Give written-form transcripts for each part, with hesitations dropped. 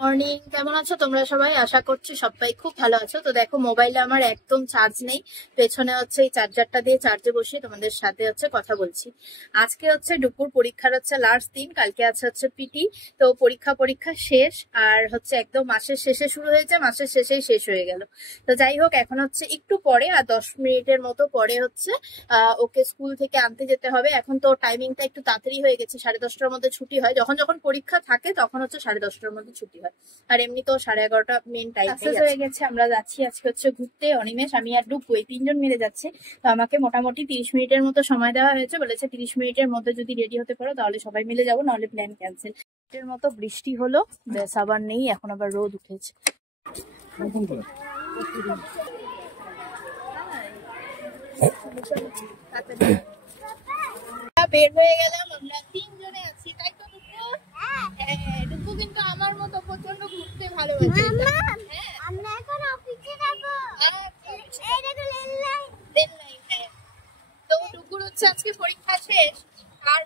Morning, কেমন আছো তোমরা সবাই? আশা করছি সবাই খুব ভালো আছো। তো দেখো, মোবাইলে আমার একদম চার্জ নেই, পেছনে হচ্ছে এই চার্জারটা দিয়ে চার্জে বসিয়ে তোমাদের সাথে কথা বলছি। আজকে দুপুর পরীক্ষার লাস্ট দিন, কালকে হচ্ছে পিটি। তো পরীক্ষা শেষ, আর একদম মাসের শেষে শুরু হয়েছে, মাসের শেষেই শেষ হয়ে গেল। তো যাই হোক, এখন একটু পরে, আর 10 মিনিটের মতো পরে ওকে স্কুল থেকে আনতে যেতে হবে। এখন তো টাইমিংটা একটু তাড়াতাড়ি হয়ে গেছে, 10:30টার মধ্যে ছুটি হয়। যখন যখন পরীক্ষা থাকে তখন 10:30টার মধ্যে ছুটি হয়, আর এমনি তো 11:30টা মেন টাইম হয়ে গেছে। আমরা যাচ্ছি আজকে ঘুরতে, অনিমেষ, আমি আর ডুগু, এই 3জন মিলে যাচ্ছে। তো আমাকে মোটামুটি 30 মিনিটের মতো সময় দেওয়া হয়েছে, বলেছে 30 মিনিটের মধ্যে যদি রেডি হতে পারো তাহলে সবাই মিলে যাবো, নাহলে প্ল্যান ক্যান্সেল। এর মতো বৃষ্টি হলো, ব্যাস আবার নেই, এখন আবার রোদ উঠেছে। বের হয়ে গেলাম, আমরা 3 জনে আছি, তাই তো ডুগু? কিন্তু আমার মতো প্রচন্ড ঘুরতে ভালোবাসে। আমরা এখন অফিসে যাব। এই দেখো রেল লাইন। তো ডুগুর আজকে পরীক্ষা শেষ, আর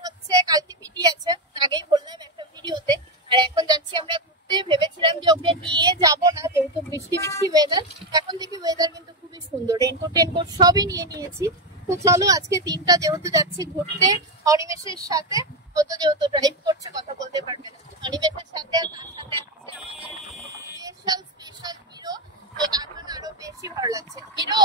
কালকে পিটি আছে, আগেই বললাম একটা ভিডিওতে। আর এখন যাচ্ছি আমরা ঘুরতে। ভেবেছিলাম যে ওকে নিয়ে যাবো না, যেহেতু বৃষ্টি ওয়েদার। এখন দেখি ওয়েদার কিন্তু খুবই সুন্দর, রেনকোট সবই নিয়ে নিয়েছি। তো চলো, আজকে দিনটা যেহেতু যাচ্ছি ঘুরতে অনিমেষের সাথে, ও তো যেহেতু ড্রাইভ করছে কথা বলতে পারবে না, অনিমেষের সাথে, আর তার সাথে আমাদের স্পেশাল হিরো। তো তার জন্য আরো বেশি ভালো লাগছে। হিরো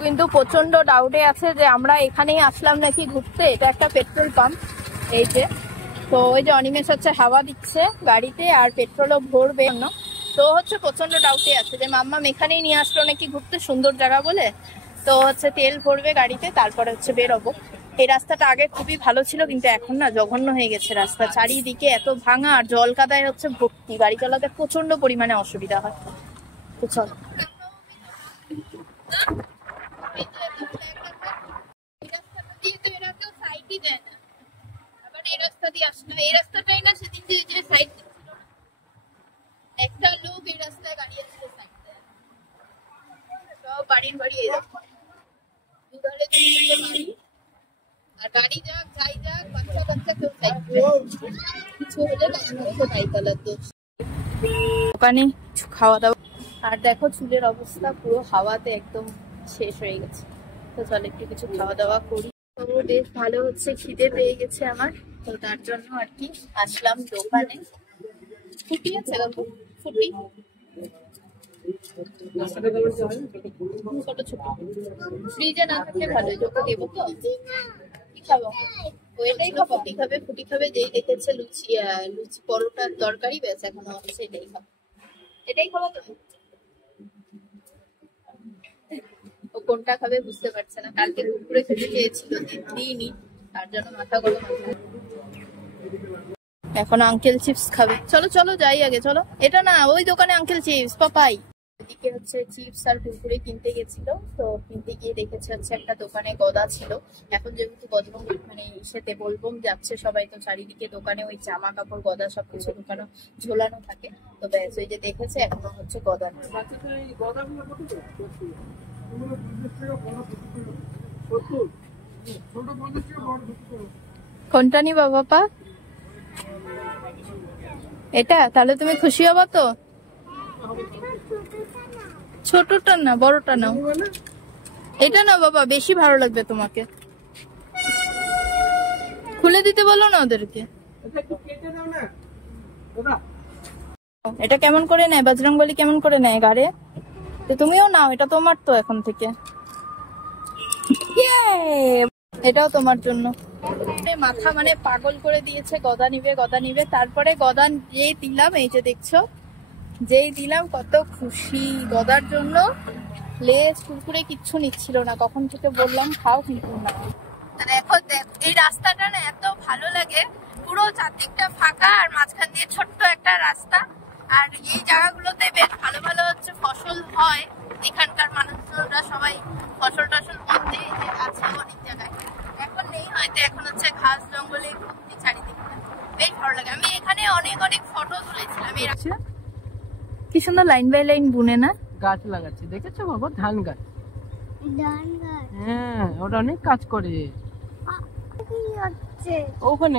কিন্তু প্রচন্ড ডাউটে আছে যে আমরা এখানেই আসলাম নাকি ঘুরতে। এটা একটা পেট্রোল পাম্প, এই যে। তো ওই যে অনিমেষ হাওয়া দিচ্ছে গাড়িতে, আর পেট্রোলও ভরবে না। তো প্রচন্ড ডাউটে আছে যে মাম্মাম এখানেই নিয়ে আসলো নাকি ঘুরতে, সুন্দর জায়গা বলে। তো তেল ভরবে গাড়িতে, তারপরে বেরোবো। এই রাস্তাটা আগে খুবই ভালো ছিল, কিন্তু এখন না জঘন্য হয়ে গেছে রাস্তা। চারিদিকে এত ভাঙা, আর জল কাদায় ভর্তি, গাড়ি চালাতে প্রচন্ড পরিমাণে অসুবিধা হয়। তো চল, এই রাস্তাটাই না সেদিন যে সাইড একটা লোক এই রাস্তায় দাঁড়িয়ে ছিল, সব বাড়ির বাড়ি দুধারে বাড়ি, আর গাড়ি যাক যাই যাক, বাচ্চা কাচ্চা কেউ কিছু হলে বাইতালার দোষ। দোকানে কিছু খাওয়া দাওয়া, আর দেখো চুলের অবস্থা পুরো হাওয়াতে একদম শেষ হয়ে গেছে। তো চল একটু কিছু খাওয়া দাওয়া করি। তো বেশ ভালো খিদে পেয়ে গেছে আমার, তো তার জন্য আর কি আসলাম দোকানে। ফুটি আছে বাবু, ফুটি ছোট ছোট, ফ্রিজে না থাকলে ভালোই, তোকে দেবো। তো কি খাবো? ওইটাই খাবো, ফুটি খাবে। যেই দেখেছে লুচি পরোটার তরকারি, ব্যাস এখনো সেটাই খাবো। এটাই খাবো তুমি? ও কোনটা খাবে বুঝতে পারছে না। কালকে কুকুরে খেতে চেয়েছিল, দিইনি, তার জন্য মাথা গরম। এখন আঙ্কেল চিপস খাবে। চলো চলো যাই আগে, চলো। এটা না, ওই দোকানে আঙ্কেল চিপস পাপাই। এদিকে চিপস আর কুরকুরে কিনতে গেছিল। তো কিনতে গিয়ে দেখেছে একটা দোকানে গদা ছিল। এখন যেহেতু বজরঙ্গী ইসেতে বলবম যাচ্ছে সবাই, তো চারিদিকে দোকানে ওই জামা কাপড় গদা সবকিছু দোকানে ঝোলানো থাকে। তো ব্যাস ওই যে দেখেছে, এখনো গদা নেই। কোনটা নিবা বাবা? এটা? তাহলে তুমি খুশি হবা তো? ছোটটা না, বড়টা নাও। এটা নাও বাবা, বেশি ভালো লাগবে তোমাকে। খুলে দিতে বলো না ওদেরকে। এটা কেমন করে নেয় বজরংবলী, কেমন করে নেয় গাড়ে? তুমিও নাও, এটা তোমার তো এখন থেকে। এটাও তোমার জন্য। মাথা পাগল করে দিয়েছে, গদা নিবে। তারপরে গদা যেই দিলাম, এই যে দেখছো, যেই দিলাম কত খুশি গদার জন্য। লেজ কুরকুরে কিচ্ছু নিচ্ছিল না, কখন থেকে বললাম খাও, কিন্তু না। এখন দেখ, এই রাস্তাটা না এত ভালো লাগে, পুরো চারদিকটা ফাঁকা, আর মাঝখান দিয়ে ছোট্ট একটা রাস্তা। আর এই জায়গাগুলোতে বেশ ভালো ভালো ফসল হয়। এখানকার মানুষরা সবাই ফসল করতে আছে অনেক জায়গায়। এখন নেই হয়তো, এখন ঘাস জঙ্গলে ভর্তি চারিদিকে, বেশ ভালো লাগে। আমি এখানে অনেক অনেক ফটো তুলেছিলাম। কি সুন্দর লাইন বাই লাইন বুনে না গাছ লাগাচ্ছে, দেখেছো বাবা? ধান গাছ। হ্যাঁ, ওটা অনেক কাজ করে। ওখানে